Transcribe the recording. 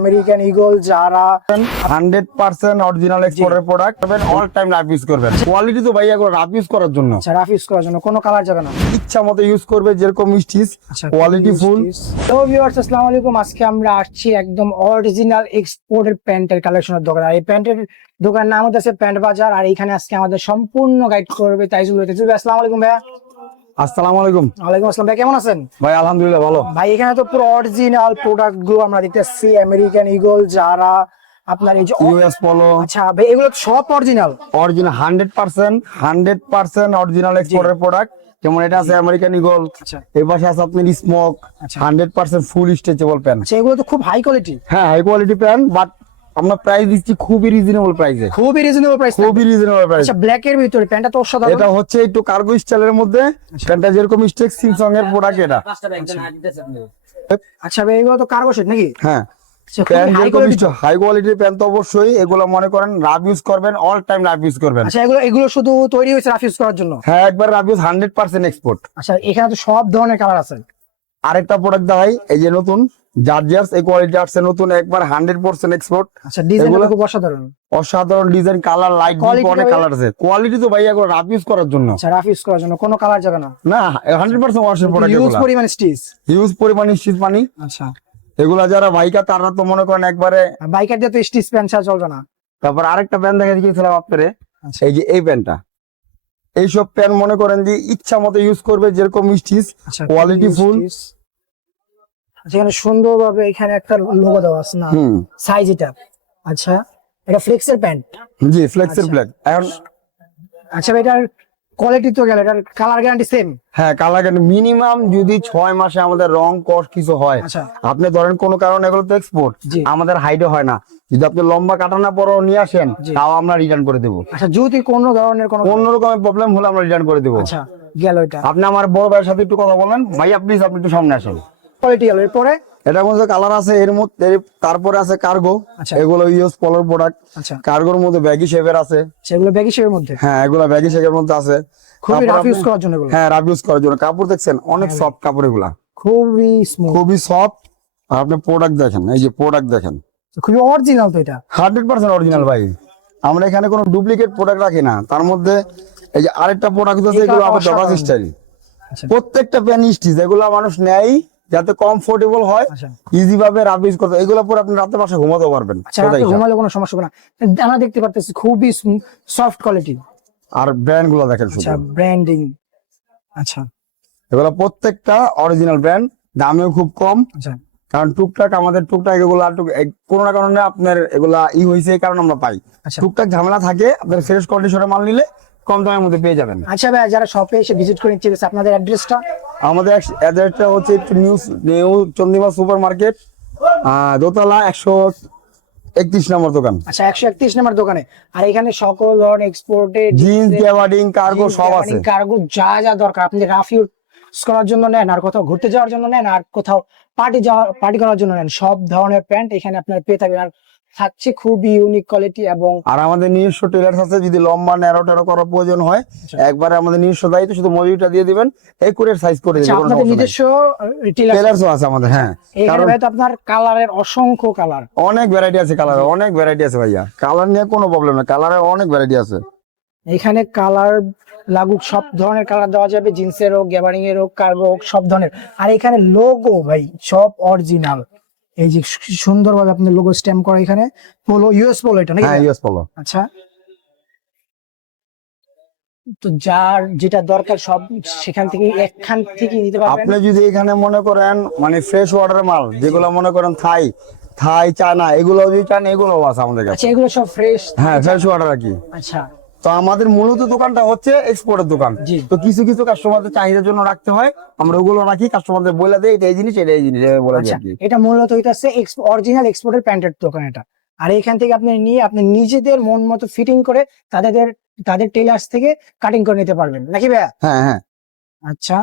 American eagle যারা hundred percent original এক্সপোর্টের product করবেন অল টাইম রাফ ইউজ করবেন। কোয়ালিটি তো ভাইয়া করে রাফ ইউজ করার জন্য। আচ্ছা রাফ ইউজ করার জন্য কোনো কালার যাবে না। ইচ্ছা মতো ইউজ করবে যেরকম স্টিচ আচ্ছা কোয়ালিটি ফুল তো ভিউয়ার্স আসসালামু আলাইকুম। আজকে আমরা আসছি একদম অরিজিনাল এক্সপোর্টের প্যান্টের কালেকশনের দোকান। আর এই প্যান্টের দোকানের নাম হচ্ছে প্যান্ট বাজার আর এখানে আজকে আমাদের সম্পূর্ণ গাইড করবে তাইজুল তাইজুল আসসালামু আলাইকুম ভাইয়া। আসসালামু আলাইকুম। ওয়ালাইকুম আসসালাম। ভাই কেমন আছেন? ভাই আলহামদুলিল্লাহ ভালো। ভাই এখানে তো পুরো অরিজিনাল প্রোডাক্টগুলো আমরা দেখতেছি। আমেরিকান ইগল যারা আপনার এই যে ইউএস পলো আচ্ছা ভাই এগুলো সব original original hundred percent hundred percent original এক্সপোর্টের প্রোডাক্ট যেমন এটা আছে আমেরিকান ইগল আচ্ছা। এই পাশে আছে আপনার স্মোক আচ্ছা। Hundred percent full stretchable pant আচ্ছা এগুলো তো খুব হাই কোয়ালিটি হ্যাঁ হাই কোয়ালিটি প্যান্ট বাট আমরা প্রাইস দিচ্ছি খুবই রিজনেবল প্রাইসে খুবই রিজনেবল প্রাইস খুবই রিজনেবল প্রাইস আচ্ছা ব্ল্যাক এর ভিতরে প্যান্টটা তো অসাধারণ। এটা হচ্ছে একটু কার্গো স্টাইলের মধ্যে। প্যান্টটা যেরকম স্টেক সিমসং এর প্রোডাক্ট এটা। আচ্ছা ভাই এগুলো তো কার্গো সেট নাকি? হ্যাঁ। আচ্ছা হাই কোয়ালিটির প্যান্ট তো অবশ্যই। এগুলো মনে করেন রাফ ইউজ করবেন অল টাইম রাফ ইউজ করবেন। আচ্ছা এগুলো এগুলো শুধু তৈরি হয়েছে রাফ ইউজ করার জন্য? হ্যাঁ একবার rough use hundred percent export আচ্ছা এখানে তো সব ধরনের কালার আছে। আরেকটা প্রোডাক্ট দেখাই এই যে নতুন জার্জিয়ার্স এই কোয়ালিটি আসছে নতুন একবার হান্ড্রেড পার্সেন্ট এক্সপোর্ট আচ্ছা ডিজাইন খুব অসাধারণ। অসাধারণ ডিজাইন কালার লাইট অনেক কালার আছে। কোয়ালিটি তো ভাই একবার রাফ ইউজ করার জন্য। আচ্ছা রাফ ইউজ করার জন্য কোনো কালার যাবে না। না হান্ড্রেড পার্সেন্ট ওয়াশের প্রোডাক্ট ইউজ পরিমাণ স্টিচ হিউজ পরিমাণ স্টিচ পানি। আচ্ছা। এগুলা যারা বাইকার তারা তো মনে করেন একবারে বাইকার দিয়ে তো স্টিচ প্যান্ট ছাড়া চলবে না। তারপর আরেকটা প্যান্ট দেখা গিয়েছিলাম আপনারে। আচ্ছা। এই যে এই প্যান্টটা এইসব প্যান্ট মনে করেন যে ইচ্ছা মতো ইউজ করবে যেরকম স্টিচ কোয়ালিটি ফুল যেখানে আচ্ছা সুন্দরভাবে এখানে একটা লোগো দেওয়া আছে না? সাইজ এটা। আচ্ছা এটা ফ্লেক্সের প্যান্ট জি ফ্লেক্সের প্যান্ট প্ল্যাক এখন আচ্ছা এটা এটার কোয়ালিটি তো গেল এটার কালার গ্যারান্টি সেম হ্যাঁ কালার গ্যারান্টি মিনিমাম যদি ছয় মাসে আমাদের রং কস কিছু হয় আচ্ছা। আপনি ধরেন কোনো কারণে এগুলো তো এক্সপোর্ট। আমাদের হাইডে হয় না। যদি আপনি লম্বা কাটানা পরও নিয়ে আসেন তাও আমরা রিটার্ন করে দেবো। আচ্ছা যদি কোনো ধরনের কোনো অন্য রকমের প্রবলেম হলে আমরা রিটার্ন করে দেবো। আচ্ছা গেল এটা। আপনি আমার বড় ভাইয়ের সাথে একটু কথা বলেন। ভাইয়া প্লিজ আপনি একটু সামনে আসেন। কোয়ালিটি গেল এরপরে? এটার মধ্যে কালার আছে এর মধ্যে তারপরে আছে কার্গো আচ্ছা। এগুলো ইউএস পলোর প্রোডাক্ট আচ্ছা। কার্গোর মধ্যে ব্যাগি শেপের আছে। সেগুলো ব্যাগি শেপের মধ্যে? হ্যাঁ এগুলো ব্যাগি শেপের মধ্যে আছে। খুবই রাফ ইউজ করার জন্য এগুলো। হ্যাঁ রাফ ইউজ করার জন্য। কাপড় দেখছেন অনেক হ্যাঁ। সফট কাপড় এগুলা। খুবই স্মুথ খুবই সফট আর আপনি প্রোডাক্ট দেখেন এই যে প্রোডাক্ট দেখেন। খুবই অরিজিনাল তো এটা। হান্ড্রেড পার্সেন্ট অরিজিনাল ভাই। আমরা এখানে কোনো ডুপ্লিকেট প্রোডাক্ট রাখি না। তার মধ্যে এই যে আরেকটা প্রোডাক্ট আছে এগুলো আবার। ডবাস স্টাইল আচ্ছা। প্রত্যেকটা প্যান স্টিচ এগুলো মানুষ নেয় যাতে কমফোর্টেবল হয় আচ্ছা। ইজি ভাবে রাফ ইউজ করতে এগুলো পরে আপনি রাতে পাশে ঘুমাতে পারবেন। আচ্ছা। ঘুমালে কোনো সমস্যা হবে না। আমরা দেখতে পারতেছি খুবই সফট কোয়ালিটি আর ব্র্যান্ডগুলো দেখেন শুধু। আচ্ছা ব্র্যান্ডিং আচ্ছা। এগুলো প্রত্যেকটা অরিজিনাল ব্র্যান্ড দামেও খুব কম। আচ্ছা। কারণ টুকটাক আমাদের টুকটাক এগুলো কোনো না কারণে আপনার এগুলা ই হয়েছে কারণে আমরা পাই। আচ্ছা। টুকটাক ঝামেলা থাকে আপনার ফ্রেশ কন্ডিশনের মাল নিলে কম দামের মধ্যে পেয়ে যাবেন। আচ্ছা ভাই যারা শপে এসে ভিজিট করে নিচ্ছে আপনাদের অ্যাড্রেসটা আমাদের অ্যাড্রেসটা হচ্ছে new new Chandima super market দোতলা একশো একত্রিশ নম্বর দোকান। আচ্ছা একশো একত্রিশ নম্বর দোকানে। আর এখানে সকল ধরনের এক্সপোর্টেড জিন্স গ্যাবার্ডিং কার্গো সব আছে। কার্গো যা যা দরকার আপনি রাফ ইউজ করার জন্য নেন আর কোথাও ঘুরতে যাওয়ার জন্য নেন আর কোথাও পার্টি যাওয়ার পার্টি করার জন্য নেন। সব ধরনের প্যান্ট এখানে আপনার পেয়ে থাকবেন। আর থাকছে খুবই ইউনিক কোয়ালিটি এবং আর আমাদের নিজস্ব টেলার্স আছে যদি লম্বা ন্যারো টেরো করার প্রয়োজন হয় আচ্ছা। একবারে আমাদের নিজস্ব দায়িত্ব শুধু মজুরিটা দিয়ে দিবেন একুরেট সাইজ করে আচ্ছা, দিবেন আপনাদের নিজস্ব টেলার টেলার্সও আছে? আমাদের হ্যাঁ। এখানে কারণ ভাই আপনার কালারের অসংখ্য কালার অনেক ভ্যারাইটি আছে কালার অনেক ভ্যারাইটি আছে ভাইয়া। কালার নিয়ে কোনো প্রবলেম না কালারের অনেক ভ্যারাইটি আছে। এখানে কালার লাগুক সব ধরনের কালার দেওয়া যাবে জিন্সের হোক গ্যাবারিং এর হোক কার্গো হোক সব ধরনের। আর এখানে লোগো ভাই সব অরিজিনাল এই যে সুন্দর ভাবে আপনার লোগো স্ট্যাম্প করা এখানে। পোলো ইউএস পোলো এটা নাকি? হ্যাঁ ইউএস পলো আচ্ছা। তো যার যেটা দরকার সব সেখান থেকে একখান থেকে নিতে পারবেন। আপনি যদি এখানে মনে করেন মানে ফ্রেশ ওয়াটার মাল যেগুলো মনে করেন থাই থাই চানা এগুলো যদি চান এগুলো আছে আমাদের কাছে। আচ্ছা এগুলো সব ফ্রেশ হ্যাঁ ফ্রেশ ওয়াটার আর কি। আচ্ছা। তো আমাদের মূলত দোকানটা হচ্ছে এক্সপোর্টের দোকান। তো কিছু কিছু কাস্টমারদের চাহিদার জন্য রাখতে হয়। আমরা ওগুলো রাখি কাস্টমারদের বলে দেয় এটা এই জিনিস এটা এই জিনিস বলে দিই এটা মূলত এটা হচ্ছে অরিজিনাল এক্সপোর্টের প্যান্টের দোকান এটা। আর এখান থেকে আপনি নিয়ে আপনি নিজেদের মন মতো ফিটিং করে তাদের তাদের টেলার্স থেকে কাটিং করে নিতে পারবেন। নাকি ভাইয়া? হ্যাঁ হ্যাঁ। আচ্ছা।